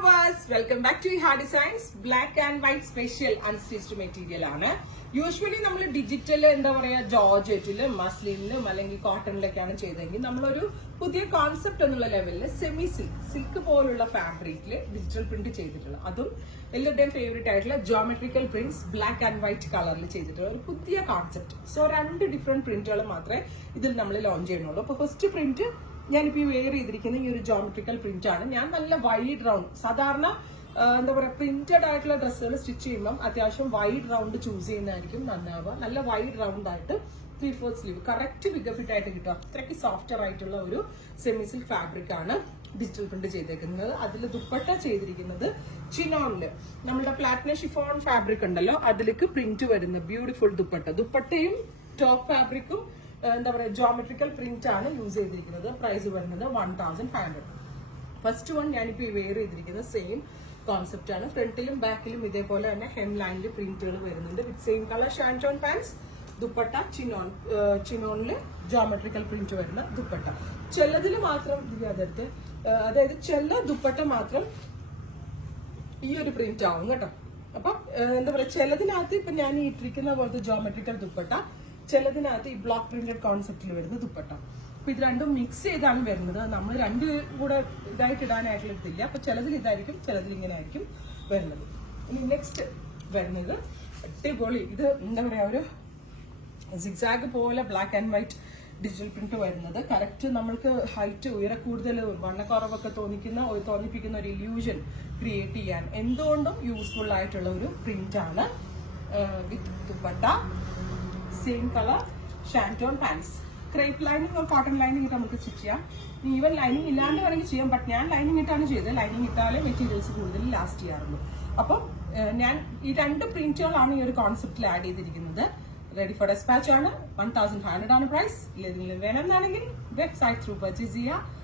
viewers, welcome back to Iha Designs. Black and white special unstitched material ആണ്. Usually നമ്മൾ digital എന്താ പറയാ ജോർജറ്റില് മസ്ലിനിലും അല്ലെങ്കിൽ കോട്ടണിലൊക്കെയാണ് ചെയ്തതെങ്കിൽ നമ്മളൊരു പുതിയ കോൺസെപ്റ്റ് എന്നുള്ള ലെവലിൽ സെമി സിൽക്ക് പോലുള്ള ഫാബ്രിക്കില് ഡിജിറ്റൽ പ്രിന്റ് ചെയ്തിട്ടുള്ള അതും എല്ലാവരുടെയും ഫേവറേറ്റ് ആയിട്ടുള്ള geometrical prints black and white കളറിൽ ചെയ്തിട്ടുള്ള ഒരു പുതിയ കോൺസെപ്റ്റ്. സോ 2 ഡിഫറെന്റ് പ്രിന്റുകൾ മാത്രമേ ഇതിൽ നമ്മൾ ലോഞ്ച് ചെയ്യുന്നുള്ളൂ. അപ്പൊ ഫസ്റ്റ് പ്രിന്റ് ഞാനിപ്പോ വെയർ ചെയ്തിരിക്കുന്ന ഈ ഒരു ജോമെട്രിക്കൽ പ്രിന്റ് ആണ്. ഞാൻ നല്ല വൈഡ് റൗണ്ട് സാധാരണ എന്താ പറയാ പ്രിന്റഡ് ആയിട്ടുള്ള ഡ്രസ്സുകൾ സ്റ്റിച്ച് ചെയ്യുമ്പോൾ അത്യാവശ്യം വൈഡ് റൗണ്ട് ചൂസ് ചെയ്യുന്നതായിരിക്കും നന്നാവുക. നല്ല വൈഡ് റൗണ്ട് ആയിട്ട് 3/4 സ്ലീവ് കറക്റ്റ് ബിഗ് ഫിറ്റ് ആയിട്ട് കിട്ടും. അത്രയ്ക്ക് സോഫ്റ്റർ ആയിട്ടുള്ള ഒരു സെമി സിൽക്ക് ഫാബ്രിക് ആണ് ഡിജിറ്റൽ പ്രിന്റ് ചെയ്തേക്കുന്നത്. അതിൽ ദുപ്പട്ട ചെയ്തിരിക്കുന്നത് ചിനോണില് നമ്മുടെ പ്ലാറ്റിനം ഷിഫോൺ ഫാബ്രിക് ഉണ്ടല്ലോ അതിലേക്ക് പ്രിന്റ് വരുന്ന ബ്യൂട്ടിഫുൾ ദുപ്പട്ടയും ടോപ്പ് ഫാബ്രിക്കും എന്താ പറയാ ജോമെട്രിക്കൽ പ്രിന്റ് ആണ് യൂസ് ചെയ്തിരിക്കുന്നത്. പ്രൈസ് വരുന്നത് 1500. ഫസ്റ്റ് വൺ ഞാനിപ്പോ വെയർ ചെയ്തിരിക്കുന്നത് സെയിം കോൺസെപ്റ്റ് ആണ്. ഫ്രണ്ടിലും ബാക്കിലും ഇതേപോലെ തന്നെ ഹെം ലൈനിൽ പ്രിന്റുകൾ വരുന്നുണ്ട് with same colour shantoon pants. Dupatta ചിനോണില് ജോമെട്രിക്കൽ പ്രിന്റ് വരുന്ന ദുപ്പട്ട. ചിലതിൽ മാത്രം അതിനകത്ത് അതായത് ചില ദുപ്പട്ട മാത്രം ഈ ഒരു പ്രിന്റ് ആവും കേട്ടോ. അപ്പൊ എന്താ പറയാ ചിലതിനകത്ത് ഇപ്പൊ ഞാൻ ഈ ഇട്ടിരിക്കുന്ന പോലത്തെ ജോമെട്രിക്കൽ ദുപ്പട്ട, ചിലതിനകത്ത് ഈ ബ്ലോക്ക് പ്രിന്റഡ് കോൺസെപ്റ്റിൽ വരുന്ന ദുപ്പട്ട. അപ്പൊ ഇത് രണ്ടും മിക്സ് ചെയ്താണ് വരുന്നത്. നമ്മൾ രണ്ടും കൂടെ ഇതായിട്ട് ഇടാനായിട്ടുള്ള ഇതില്ല. അപ്പൊ ചിലതിൽ ഇതായിരിക്കും, ചിലതിൽ ഇങ്ങനെ ആയിരിക്കും വരുന്നത്. ഇനി നെക്സ്റ്റ് വരുന്നത് അടിപൊളി, ഇത് എന്താ പറയാ ഒരു സിഗ്സാഗ് പോലെ black and white digital print വരുന്നത്. കറക്റ്റ് നമ്മൾക്ക് ഹൈറ്റ് ഉയര കൂടുതൽ വണ്ണക്കുറവൊക്കെ തോന്നിപ്പിക്കുന്ന ഒരു ഇല്യൂഷൻ ക്രിയേറ്റ് ചെയ്യാൻ എന്തുകൊണ്ടും യൂസ്ഫുൾ ആയിട്ടുള്ള ഒരു പ്രിന്റ് ആണ്. With dupatta, same colour shantoon pants. Crepe lining ഒരു കോട്ടൺ ലൈനിങ് ഇട്ട് നമുക്ക് സ്റ്റിച്ച് ചെയ്യാം. ഈവൻ ലൈനിങ് ഇല്ലാണ്ട് വേണമെങ്കിൽ ചെയ്യാം. ബട്ട് ഞാൻ ലൈനിങ് ഇട്ടാണ് ചെയ്തത്. ലൈനിങ് ഇട്ടാലേ മെറ്റീരിയൽസ് കൂടുതൽ ലാസ്റ്റ് ചെയ്യാറുള്ളൂ. അപ്പം ഞാൻ ഈ 2 പ്രിന്റുകളാണ് ഈ ഒരു കോൺസെപ്റ്റിൽ ആഡ് ചെയ്തിരിക്കുന്നത്. റെഡി ഫോർ ഡെസ്പാച്ച് ആണ്. 1500 ആണ് പ്രൈസ്. ഇതിൽ വേണമെന്നാണെങ്കിൽ വെബ്സൈറ്റ് ത്രൂ പർച്ചേസ് ചെയ്യുക.